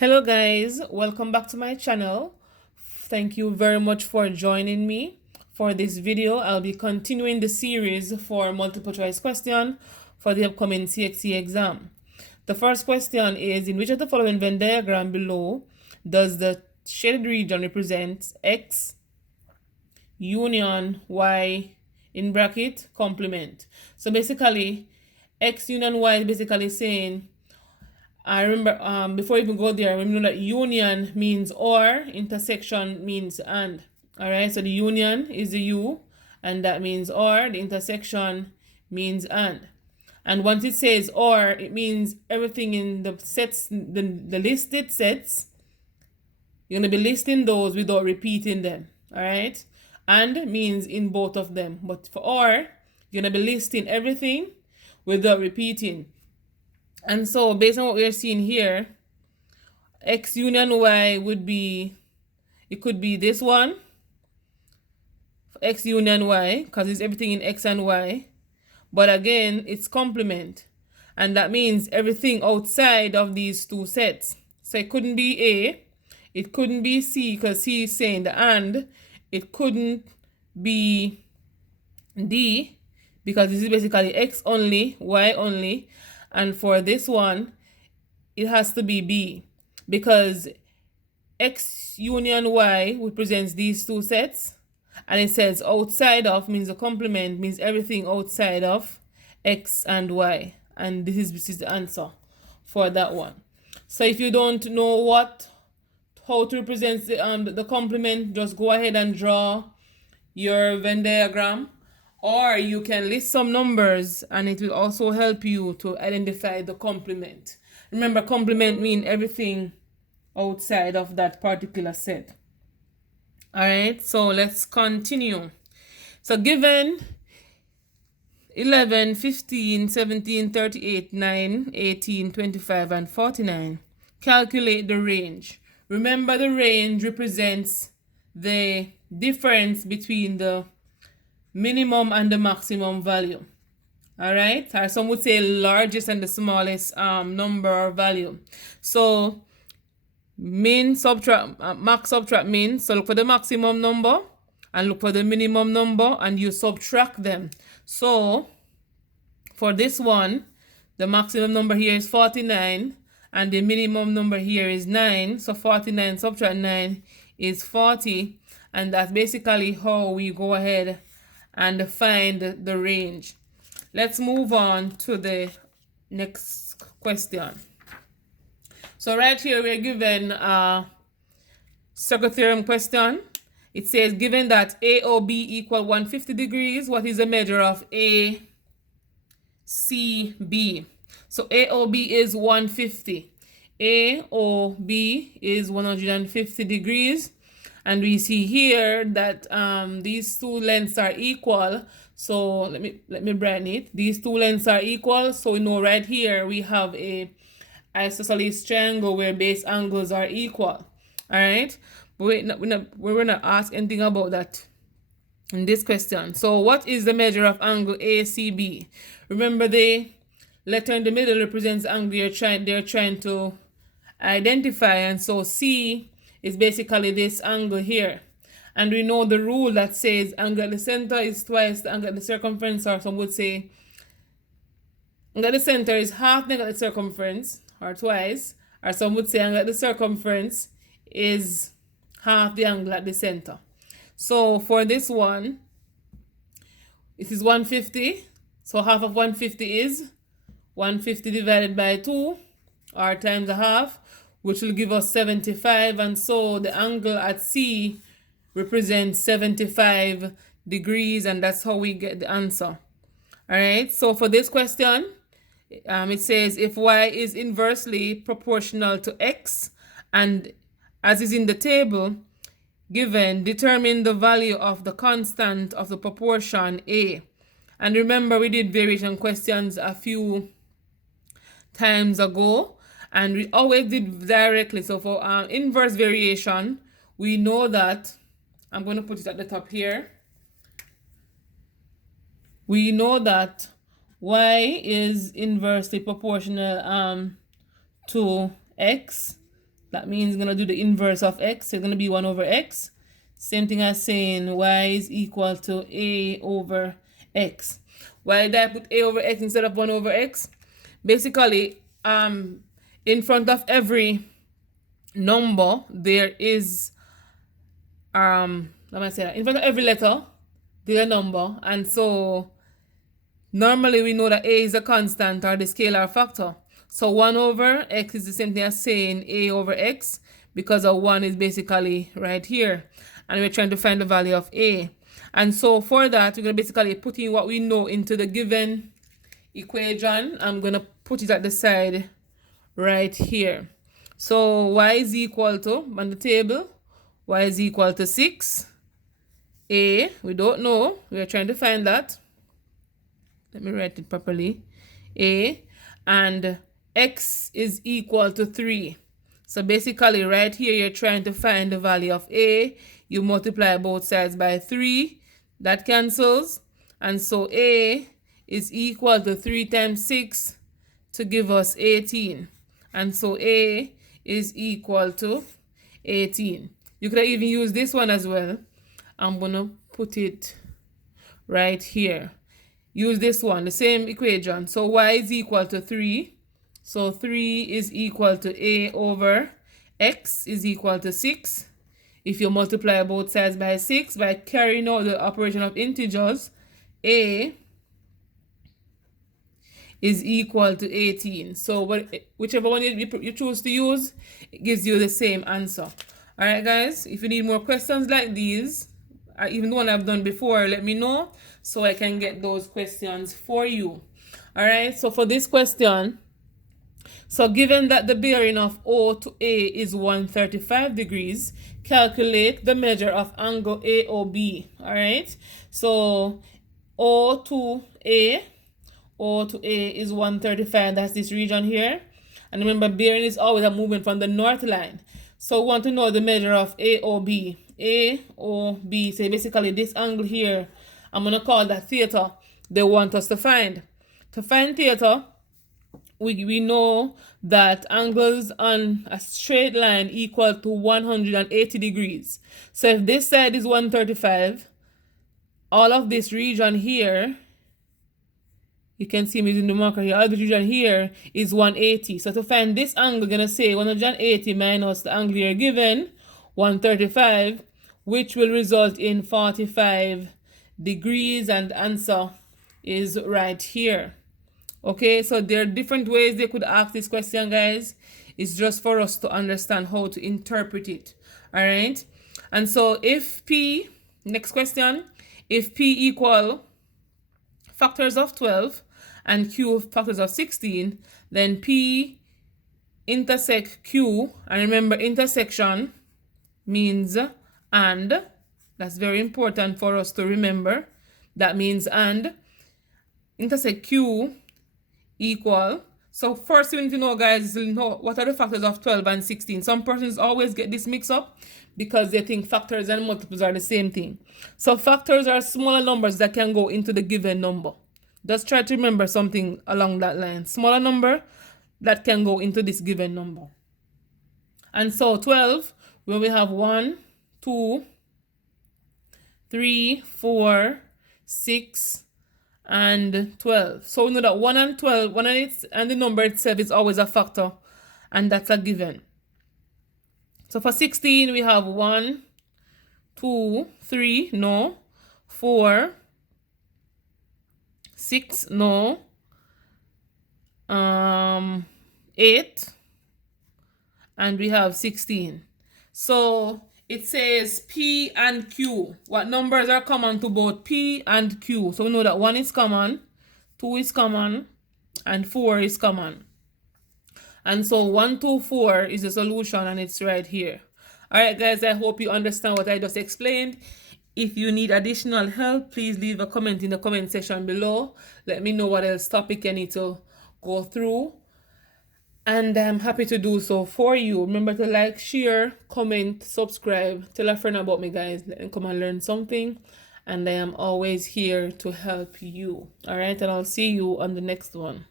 Hello guys, welcome back to my channel. Thank you very much for joining me. For this video, I'll be continuing the series for multiple choice question for the upcoming CXC exam. The first question is, in which of the following Venn diagram below does the shaded region represent X union Y in bracket complement? So basically, X union Y is basically saying, I remember before we even go there, remember that union means or, intersection means and. Alright, so the union is the U, and that means or, the intersection means and. And once it says or, it means everything in the sets, the listed sets, you're going to be listing those without repeating them. Alright, and means in both of them. But for or, you're going to be listing everything without repeating. And so based on what we're seeing here, X union Y would be, it could be this one, X union Y, because it's everything in X and Y. But again, it's complement. And that means everything outside of these two sets. So it couldn't be A, it couldn't be C, because C is saying the and. It couldn't be D, because this is basically X only, Y only. And for this one, it has to be B, because X union Y represents these two sets, and it says outside of means the complement means everything outside of X and Y, and this is the answer for that one. So if you don't know how to represent the complement, just go ahead and draw your Venn diagram, or you can list some numbers and it will also help you to identify the complement. Remember, complement means everything outside of that particular set. All right, so let's continue. So given 11, 15, 17, 38, 9, 18, 25, and 49, calculate the range. Remember, the range represents the difference between the minimum and the maximum value. All right, or some would say largest and the smallest number or value. So min subtract max subtract min. So look for the maximum number and look for the minimum number and you subtract them. So for this one, the maximum number here is 49 and the minimum number here is 9. So 49 subtract 9 is 40, and that's basically how we go ahead and find the range. Let's move on to the next question. So right here we're given a circle theorem question. It says, given that AOB equal 150 degrees, what is the measure of ACB? So AOB is 150. AOB is 150 degrees. And we see here that these two lengths are equal. So let me brighten it. These two lengths are equal. So we know right here we have a isosceles triangle where base angles are equal. All right, but we're not ask anything about that in this question. So what is the measure of angle ACB? Remember, the letter in the middle represents angle they're trying to identify, and so C is basically this angle here. And we know the rule that says angle at the center is twice the angle at the circumference, or some would say angle at the center is half the angle at the circumference, or twice, or some would say angle at the circumference is half the angle at the center. So for this one, it is 150. So half of 150 is 150 divided by 2, or times a half, which will give us 75. And so the angle at C represents 75 degrees, and that's how we get the answer. All right, so for this question, it says if Y is inversely proportional to X, and as is in the table given, determine the value of the constant of the proportion A. And remember, we did variation questions a few times ago, and we always did directly. So for inverse variation, we know that, I'm going to put it at the top here. We know that Y is inversely proportional to X, That means we're going to do the inverse of x. So it's going to be 1 over x. Same thing as saying y is equal to a over x. Why did I put a over x instead of 1 over x? Basically, in front of every number, there is, let me say that, in front of every letter, there's a number. And so, normally we know that a is a constant or the scalar factor. So 1 over x is the same thing as saying a over x, because a 1 is basically right here. And we're trying to find the value of a. And so for that, we're going to basically put in what we know into the given equation. I'm going to put it at the side right here. So y is equal to, on the table, y is equal to 6. A, we don't know. We are trying to find that. Let me write it properly. A, and x is equal to 3. So basically right here, you're trying to find the value of a. You multiply both sides by 3. That cancels. And so a is equal to 3 times 6 to give us 18. And so a is equal to 18. You could even use this one as well. I'm going to put it right here. Use this one, the same equation. So y is equal to 3. So 3 is equal to a over x is equal to 6. If you multiply both sides by 6 by carrying out the operation of integers, a is equal to 18. So whichever one you choose to use, it gives you the same answer. All right, guys, if you need more questions like these, or even the one I've done before, let me know so I can get those questions for you. All right, so for this question, so given that the bearing of O to A is 135 degrees, calculate the measure of angle AOB. All right, so O to A is 135. That's this region here. And remember, bearing is always a movement from the north line. So we want to know the measure of AOB. AOB, so basically this angle here, I'm going to call that theta they want us to find. To find theta, we know that angles on a straight line equal to 180 degrees. So if this side is 135, all of this region here, you can see me using the marker here, all of this region here is 180. So to find this angle, we're going to say 180 minus the angle here given, 135, which will result in 45 degrees, and the answer is right here. Okay, so there are different ways they could ask this question, guys. It's just for us to understand how to interpret it. All right, and so if P, next question, if P equal factors of 12 and Q factors of 16, then P intersect Q, and remember intersection means and. That's very important for us to remember. That means and. Intersect Q equal. So first we need to know, guys, what are the factors of 12 and 16. Some persons always get this mix up because they think factors and multiples are the same thing. So factors are smaller numbers that can go into the given number. Just try to remember something along that line. Smaller number that can go into this given number. And so 12, where we have 1, 2, 3, 4, 6, and 12. So we know that 1 and 12, 1 and the number itself is always a factor, and that's a given. So for 16, we have 1, 2, 3, no, 4, 6, no, 8, and we have 16. So it says P and Q. What numbers are common to both P and Q? So we know that 1 is common, 2 is common, and 4 is common. And so 1, 2, 4 is the solution, and it's right here. All right, guys, I hope you understand what I just explained. If you need additional help, please leave a comment in the comment section below. Let me know what else topic I need to go through, and I'm happy to do so for you. Remember to like, share, comment, subscribe, tell a friend about me, guys. Let them come and learn something, and I am always here to help you. All right, and I'll see you on the next one.